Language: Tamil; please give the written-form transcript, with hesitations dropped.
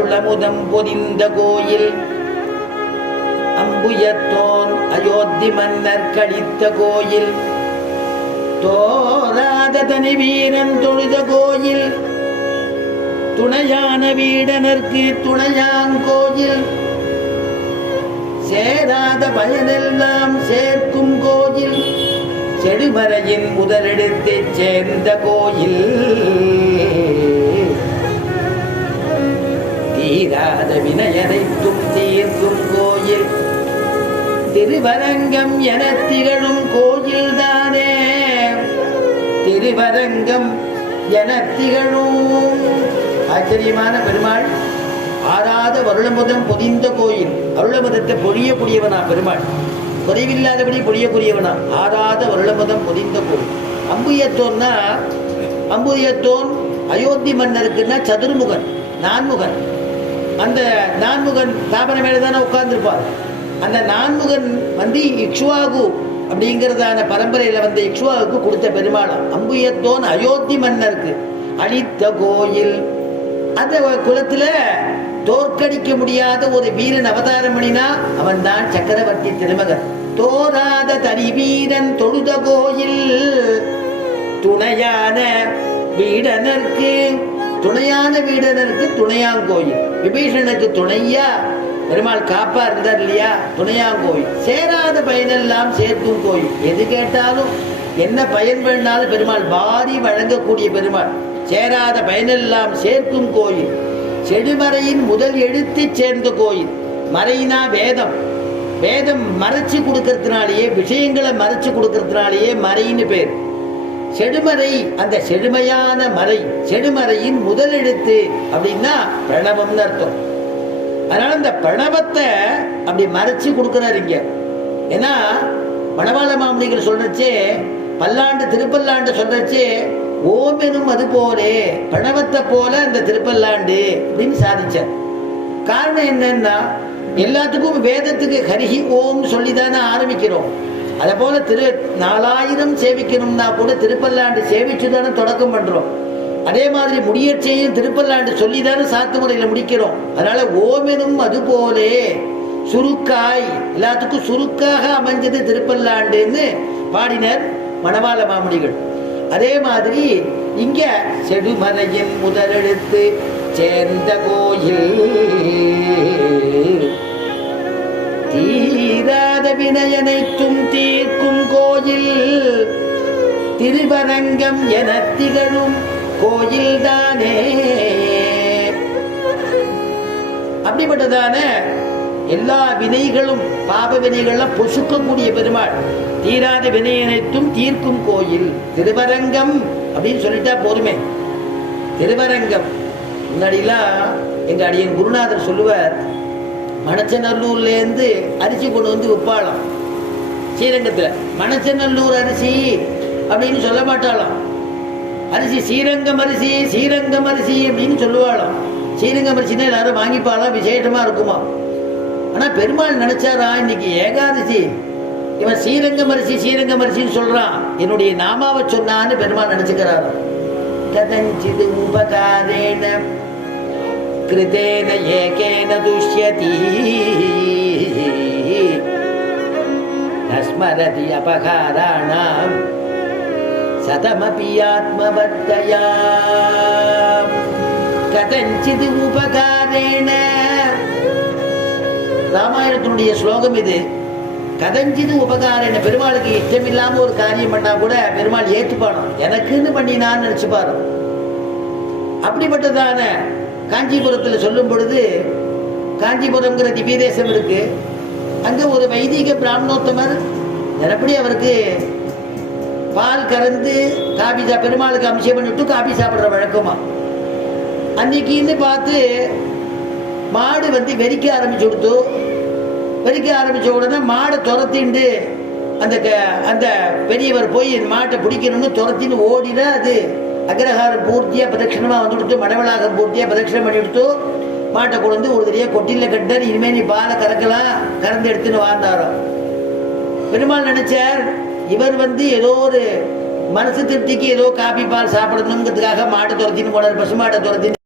அருளமுதம் பொதிந்த கோயில் அம்புயத்தோன் அயோத்தி மன்னர் கழித்த கோயில் தோராத தனி வீரன் தொழுத கோயில் துணையான வீடனர்க்கு துணையாங்கோயில் சேராத பயனெல்லாம் சேர்க்கும் கோயில் செடுமறையின் முதலெடுத்து சேர்ந்த கோயில் தீராத வினையனைத்தும் தீர்க்கும் கோயில் திருவரங்கம் என திகழும் கோயில் தானே திருவரங்கம் என திகழும் ஆச்சரியமான பெருமாள் ஆறாத வருளமுதம் பொதிந்த கோயில் அருளமுதத்தை பொழியக்கூடியவனா பெருமாள் குறைவில்லாதபடி பொழியக்கூடியவனா ஆறாத வருளமுதம் பொதிந்த கோயில் அம்புயத்தோன்னா அம்புயத்தோன் அயோத்தி மன்னருக்குன்னா சதுர்முகன் நான்முகன் அந்த நான்முகன் தாபன மேலே தானே உட்கார்ந்துருப்பார் அந்த நான்முகன் வந்து இக்ஷ்வாகு அப்படிங்கிறதான பரம்பரையில் வந்த இக்ஷ்வாகுக்கு கொடுத்த பெருமாளம் அம்புயத்தோன் அயோத்தி மன்னருக்கு அளித்த கோயில் அந்த குலத்துல தோற்கடிக்க முடியாத ஒரு வீரன் அவதாரம் பண்ணினா அவன் தான் சக்கரவர்த்தி திருமகன் தோராத தனி வீரன் தொழுத கோயில் துணையான வீடனருக்கு துணையாங்கோயில் விபீஷணனுக்கு துணையா பெருமாள் காப்பா இருந்தார் இல்லையா துணையாங்கோயில் சேராத பயனெல்லாம் சேர்க்கும் கோயில் எது கேட்டாலும் என்ன பயன் வேணாலும் பெருமாள் வாரி வழங்கக்கூடிய பெருமாள் சேராத பயனெல்லாம் சேர்க்கும் கோயில் செடுமறையின் முதல் எழுத்து சேர்ந்த கோயில் மறையினா வேதம் வேதம் மறைச்சு கொடுக்கறதுனாலேயே விஷயங்களை மறைச்சு கொடுக்கறதுனாலேயே மறைன்னு பேர் செடுமறை அந்த செழுமையான மறை செடுமறையின் முதல் எழுத்து அப்படின்னா பிரணவம்னு அர்த்தம் அதனால இந்த பிரணவத்தை அப்படி மறைச்சு கொடுக்கிறார் இங்க ஏன்னா மணவாள மாமுனிகள் சொல்றச்சே பல்லாண்டு திருப்பல்லாண்டு சொல்றச்சே ஓம் எனும் அது போலே பிரணவத்தை போல அந்த திருப்பல்லாண்டு அப்படின்னு சாதிச்சார் காரணம் என்னன்னா எல்லாத்துக்கும் வேதத்துக்கு ஹரிஹி ஓம் சொல்லிதானே ஆரம்பிக்கிறோம் அதை போல 4000 சேவிக்கணும்னா கூட திருப்பல்லாண்டு சேவிச்சுதானே தொடக்கம் பண்றோம் அதே மாதிரி முடியச்சையும் திருப்பல்லாண்டு சொல்லிதானே சாத்து முறையில் முடிக்கிறோம் அதனால ஓமெனும் அது போலே சுருக்காய் எல்லாத்துக்கும் சுருக்காக அமைஞ்சது திருப்பல்லாண்டுன்னு பாடினர் மணவாள மாமுனிகள் அதே மாதிரி இங்க செடுமறையின் முதலெடுத்து சேர்ந்த கோயில் தீராத வினையனைத்தும் தீர்க்கும் கோயில் திருவரங்கம் என திகழும் கோயில் தானே அப்படிப்பட்டதான எல்லா வினைகளும் பாப வினைகள்லாம் பொசுக்கக்கூடிய பெருமாள் தீராத வினையனைத்தும் தீர்க்கும் கோயில் திருவரங்கம் அப்படின்னு சொல்லிட்டா போதுமே திருவரங்கம் முன்னாடிலாம் எங்க அடியன் குருநாதர் சொல்லுவார் மணச்சநல்லூர்லேருந்து அரிசி கொண்டு வந்து விற்பாளாம் ஸ்ரீரங்கத்தில் மணச்சநல்லூர் அரிசி அப்படின்னு சொல்ல மாட்டாளாம் அரிசி ஸ்ரீரங்கம் அரிசி அப்படின்னு சொல்லுவாளாம் ஸ்ரீரங்கம் அரிசினா எல்லாரும் வாங்கிப்பாளாம் விசேஷமா இருக்குமா ஆனா பெருமாள் நினைச்சாரா இன்னைக்கு ஏகாதசி இவன் ஸ்ரீரங்கம் அரிசின்னு சொல்றான் என்னுடைய நாமாவை சொன்னான்னு பெருமாள் நினைச்சுக்கிறாராம் கதஞ்சிது உபகாரேன கிருதேன ஏகேன துஷ்யதி நஸ்மரதி அபகாராணாம் சதமபி ஆத்மவர்த்தயா கதஞ்சிது உபகாரேன ராமாயணத்தினுடைய ஸ்லோகம் இது கதஞ்சிது உபகாரேன பெருமாளுக்கு இஷ்டமில்லாம ஒரு காரியம் பண்ணா கூட பெருமாள் ஏற்றுப்பானோ எனக்குன்னு பண்ணினான்னு நினைச்சுப்பாரு அப்படிப்பட்டதான காஞ்சிபுரத்தில் சொல்லும் பொழுது காஞ்சிபுரம்ங்கிற திவ்ய தேசம் இருக்கு அங்க ஒரு வைதிக பிராமணோத்தமர் தினப்படி அவருக்கு பால் கறந்து காபி பெருமாளுக்கு அபிஷேகம் பண்ணிட்டு காபி சாப்பிட்ற வழக்கமா அன்னைக்குன்னு பார்த்து மாடு வந்து வெறிக்க ஆரம்பிச்ச உடனே மாடை துரத்திண்டு அந்த பெரியவர் போய் மாட்டை பிடிக்கணும்னு துரத்தின்னு ஓடினா அது அக்ரஹாரம் பூர்த்தியா பிரதட்சணமா வந்துடுத்து மடவளாகம் பூர்த்தியா பிரதட்சணம் பண்ணிவிடுத்து மாட்டை கொண்டு ஒரு தடவையா கொட்டில கட்டார் இனிமே நீ பாலை கறக்கலாம் கறந்து எடுத்துன்னு வாழ்ந்தாரோ பெருமாள் நினைச்சார் இவர் வந்து ஏதோ ஒரு மனசு திருப்திக்கு ஏதோ காபி பால் சாப்பிடணுங்கிறதுக்காக மாட்டை துரத்தின்னு போனார் பசுமாட்டை துரத்தின்னு